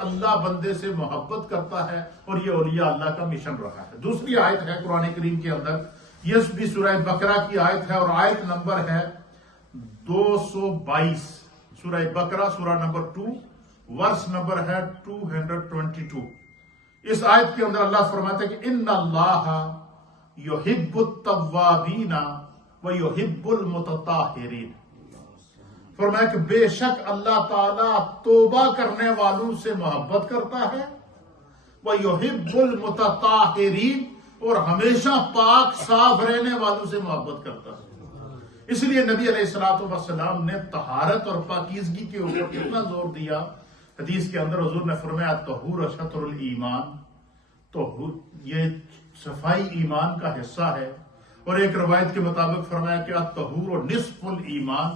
اللہ بندے سے محبت کرتا ہے اور یہ اولیاء اللہ کا مشن رہا ہے۔ دوسری آیت ہے قرآن کریم کے اندر، یہ بھی سورہ بقرہ کی آیت ہے اور آیت نمبر ہے 222، سورہ بقرہ سورہ نمبر 2 ورس نمبر ہے 222۔ اس آیت کے اندر اللہ فرماتے ہیں کہ ان اللہ یحب التوابین ویحب المتطہرین، فرمایا کہ بے شک اللہ تعالیٰ توبہ کرنے والوں سے محبت کرتا ہے، وَيُحِبُّ الْمُتَطَّهِرِينَ، اور ہمیشہ پاک صاف رہنے والوں سے محبت کرتا ہے۔ اس لیے نبی علیہ الصلوۃ والسلام نے طہارت اور پاکیزگی کے اوپر کتنا زور دیا۔ حدیث کے اندر حضور نے فرمایا طہور شطر الایمان، تو یہ صفائی ایمان کا حصہ ہے، اور ایک روایت کے مطابق فرمایا کہ الطہور نصف الایمان،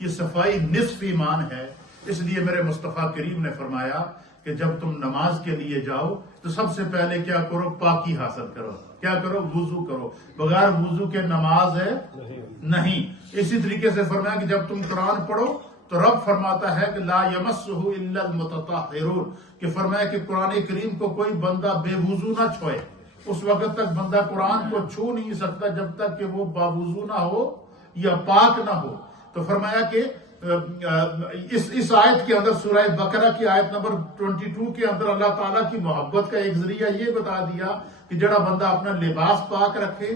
یہ صفائی نصف ایمان ہے۔ اس لیے میرے مصطفیٰ کریم نے فرمایا کہ جب تم نماز کے لیے جاؤ تو سب سے پہلے کیا کرو؟ پاکی حاصل کرو۔ کیا کرو؟ وضو کرو۔ بغیر وضو کے نماز ہے نہیں۔ اسی طریقے سے فرمایا کہ جب تم قرآن پڑھو تو رب فرماتا ہے کہ لا یمسہ الا المتطہرون، کہ فرمایا کہ قرآن کریم کو کوئی بندہ بے وضو نہ چھوئے۔ اس وقت تک بندہ قرآن کو چھو نہیں سکتا جب تک کہ وہ باوضو نہ ہو یا پاک نہ ہو۔ تو فرمایا کہ اس آیت کے اندر سورہ بقرہ کی آیت نمبر 22 کے اندر اللہ تعالیٰ کی محبت کا ایک ذریعہ یہ بتا دیا کہ جڑا بندہ اپنا لباس پاک رکھے،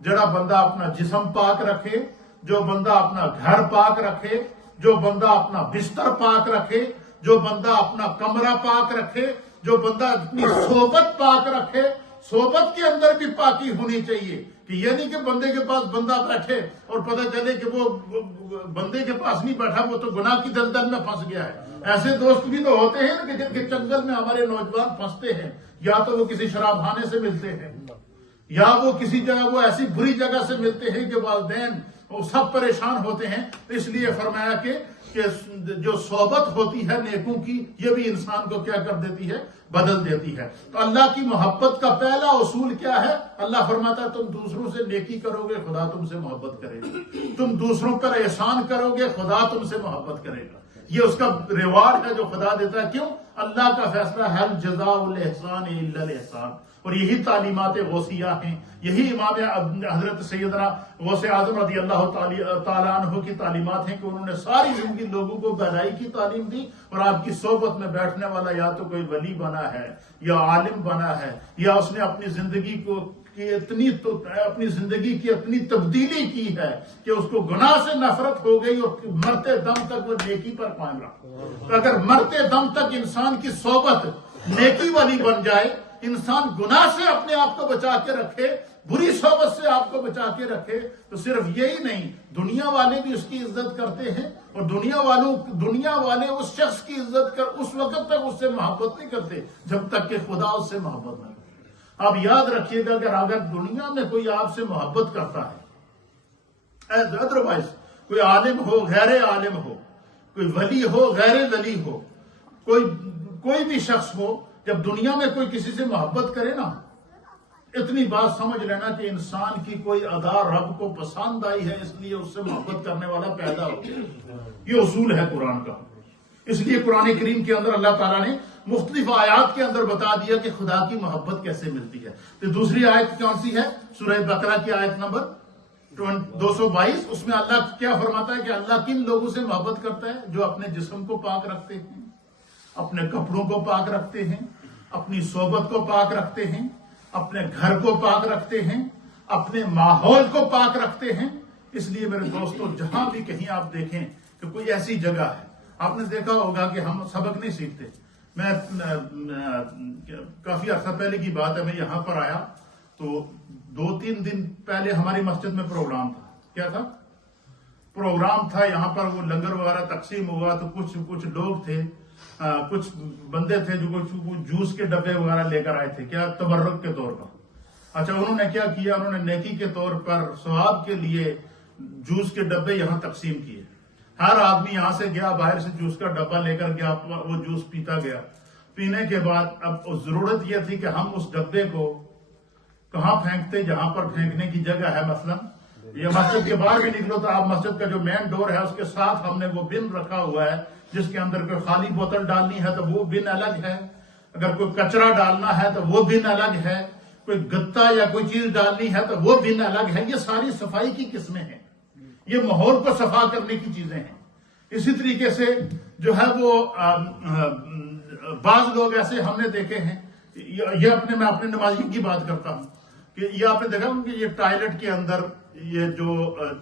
جڑا بندہ اپنا جسم پاک رکھے، جو بندہ اپنا گھر پاک رکھے، جو بندہ اپنا بستر پاک رکھے، جو بندہ اپنا کمرہ پاک رکھے، جو بندہ اپنی صحبت پاک رکھے۔ صحبت کے اندر بھی پاکی ہونی چاہیے، کہ یہ نہیں کہ بندے کے پاس بندہ بیٹھے اور پتہ چلے کہ وہ بندے کے پاس نہیں بیٹھا، وہ تو گناہ کی دلدل میں پھنس گیا ہے۔ ایسے دوست بھی تو ہوتے ہیں کہ جن کے چنگل میں ہمارے نوجوان پھنستے ہیں، یا تو وہ کسی شراب خانے سے ملتے ہیں، یا وہ کسی جگہ وہ ایسی بری جگہ سے ملتے ہیں کہ والدین وہ سب پریشان ہوتے ہیں۔ اس لیے فرمایا کہ جو صحبت ہوتی ہے نیکوں کی، یہ بھی انسان کو کیا کر دیتی ہے؟ بدل دیتی ہے۔ تو اللہ کی محبت کا پہلا اصول کیا ہے؟ اللہ فرماتا ہے تم دوسروں سے نیکی کرو گے خدا تم سے محبت کرے گا، تم دوسروں پر احسان کرو گے خدا تم سے محبت کرے گا۔ یہ اس کا ریوارڈ ہے جو خدا دیتا ہے۔ کیوں؟ اللہ کا فیصلہ ہے جزاء الاحسان الا الاحسان، اور یہی تعلیمات غوثیہ ہیں، یہی امام حضرت سیدنا غوث اعظم رضی اللہ تعالیٰ عنہ کی تعلیمات ہیں کہ انہوں نے ساری زندگی لوگوں کو بھلائی کی تعلیم دی، اور آپ کی صحبت میں بیٹھنے والا یا تو کوئی ولی بنا ہے یا عالم بنا ہے، یا اس نے اپنی زندگی کی اتنی تبدیلی کی ہے کہ اس کو گناہ سے نفرت ہو گئی اور مرتے دم تک وہ نیکی پر قائم رہا۔ تو اگر مرتے دم تک انسان کی صحبت نیکی والی بن جائے، انسان گناہ سے اپنے آپ کو بچا کے رکھے، بری صحبت سے آپ کو بچا کے رکھے، تو صرف یہی نہیں، دنیا والے بھی اس کی عزت کرتے ہیں، اور دنیا والے اس شخص کی عزت کر اس وقت تک اس سے محبت نہیں کرتے جب تک کہ خدا اس سے محبت نہ کرے۔ آپ یاد رکھیے گا کہ اگر دنیا میں کوئی آپ سے محبت کرتا ہے، ادروائز کوئی عالم ہو غیر عالم ہو، کوئی ولی ہو غیر ولی ہو، کوئی بھی شخص ہو، جب دنیا میں کوئی کسی سے محبت کرے نا، اتنی بات سمجھ لینا کہ انسان کی کوئی ادا رب کو پسند آئی ہے، اس لیے اس سے محبت کرنے والا پیدا ہو گیا۔ یہ اصول ہے قرآن کا۔ اس لیے قرآن کریم کے اندر اللہ تعالیٰ نے مختلف آیات کے اندر بتا دیا کہ خدا کی محبت کیسے ملتی ہے۔ تو دوسری آیت کون سی ہے؟ سورہ بقرہ کی آیت نمبر 222۔ اس میں اللہ کیا فرماتا ہے کہ اللہ کن لوگوں سے محبت کرتا ہے؟ جو اپنے جسم کو پاک رکھتے ہیں، اپنے کپڑوں کو پاک رکھتے ہیں، اپنی صحبت کو پاک رکھتے ہیں، اپنے گھر کو پاک رکھتے ہیں، اپنے ماحول کو پاک رکھتے ہیں۔ اس لیے میرے دوستو، جہاں بھی کہیں آپ دیکھیں کہ کوئی ایسی جگہ ہے، آپ نے دیکھا ہوگا کہ ہم سبق نہیں سیکھتے۔ میں کافی عرصہ پہلے کی بات ہے، میں یہاں پر آیا تو 2-3 دن پہلے ہماری مسجد میں پروگرام تھا۔ کیا تھا؟ پروگرام تھا، یہاں پر وہ لنگر وغیرہ تقسیم ہوا، تو کچھ لوگ تھے، کچھ بندے تھے جو جوس کے ڈبے وغیرہ لے کر آئے تھے، کیا تبرک کے طور پر۔ اچھا، انہوں نے کیا کیا؟ انہوں نے نیکی کے طور پر ثواب کے لیے جوس کے ڈبے یہاں تقسیم کیے۔ ہر آدمی یہاں سے گیا، باہر سے جوس کا ڈبہ لے کر گیا، وہ جوس پیتا گیا۔ پینے کے بعد اب ضرورت یہ تھی کہ ہم اس ڈبے کو کہاں پھینکتے، جہاں پر پھینکنے کی جگہ ہے۔ مثلا یہ مسجد کے باہر بھی نکلو تو آپ مسجد کا جو مین ڈور ہے اس کے ساتھ ہم نے وہ بن رکھا ہوا ہے جس کے اندر کوئی خالی بوتل ڈالنی ہے تو وہ بن الگ ہے، اگر کوئی کچرا ڈالنا ہے تو وہ بن الگ ہے، کوئی گتا یا کوئی چیز ڈالنی ہے تو وہ بن الگ ہے۔ یہ ساری صفائی کی قسمیں ہیں، یہ ماحول کو صفا کرنے کی چیزیں ہیں۔ اسی طریقے سے جو ہے وہ بعض لوگ ایسے ہم نے دیکھے ہیں، یہ میں اپنے نمازی کی بات کرتا ہوں کہ یہ آپ نے دیکھا کہ یہ ٹوائلٹ کے اندر یہ جو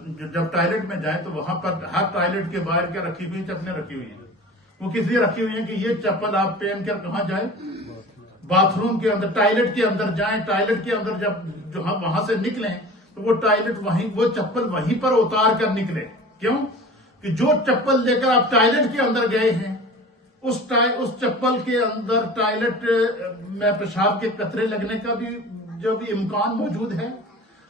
جب ٹوائلٹ میں جائیں تو وہاں پر ہر ٹوائلٹ کے باہر کیا رکھی ہوئی، چپلیں رکھی ہوئی ہیں۔ وہ کس لیے رکھی ہوئی ہیں کہ یہ چپل آپ پہن کر کہاں جائیں، باتھ روم کے اندر، ٹوائلٹ کے اندر جائیں، ٹوائلٹ کے اندر جب ہم وہاں سے نکلیں تو وہ ٹوائلٹ وہ چپل وہیں پر اتار کر نکلے۔ کیوں کہ جو چپل لے کر آپ ٹوائلٹ کے اندر گئے ہیں، اس چپل کے اندر ٹوائلٹ میں پیشاب کے قطرے لگنے کا بھی جو بھی امکان موجود ہے،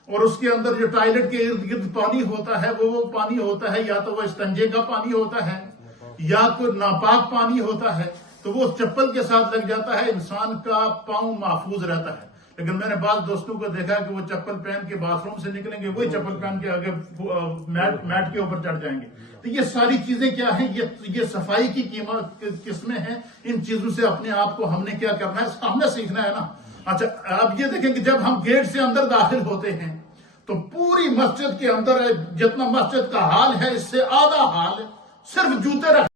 اور اس کے اندر جو ٹوائلٹ کے ارد گرد پانی ہوتا ہے وہ پانی ہوتا ہے، یا تو وہ استنجے کا پانی ہوتا ہے یا کوئی ناپاک پانی ہوتا ہے، تو وہ چپل کے ساتھ لگ جاتا ہے، انسان کا پاؤں محفوظ رہتا ہے۔ لیکن میں نے بعض دوستوں کو دیکھا کہ وہ چپل پہن کے باتھ روم سے نکلیں گے، وہی چپل پہن کے آگے میٹ کے اوپر چڑھ جائیں گے۔ تو یہ ساری چیزیں کیا ہیں، یہ صفائی کی قسمیں ہیں۔ ان چیزوں سے اپنے آپ کو ہم نے کیا کرنا ہے، ہم نے سیکھنا ہے نا۔ اچھا اب یہ دیکھیں کہ جب ہم گیٹ سے اندر داخل ہوتے ہیں تو پوری مسجد کے اندر جتنا مسجد کا حال ہے اس سے آدھا حال صرف جوتے رکھ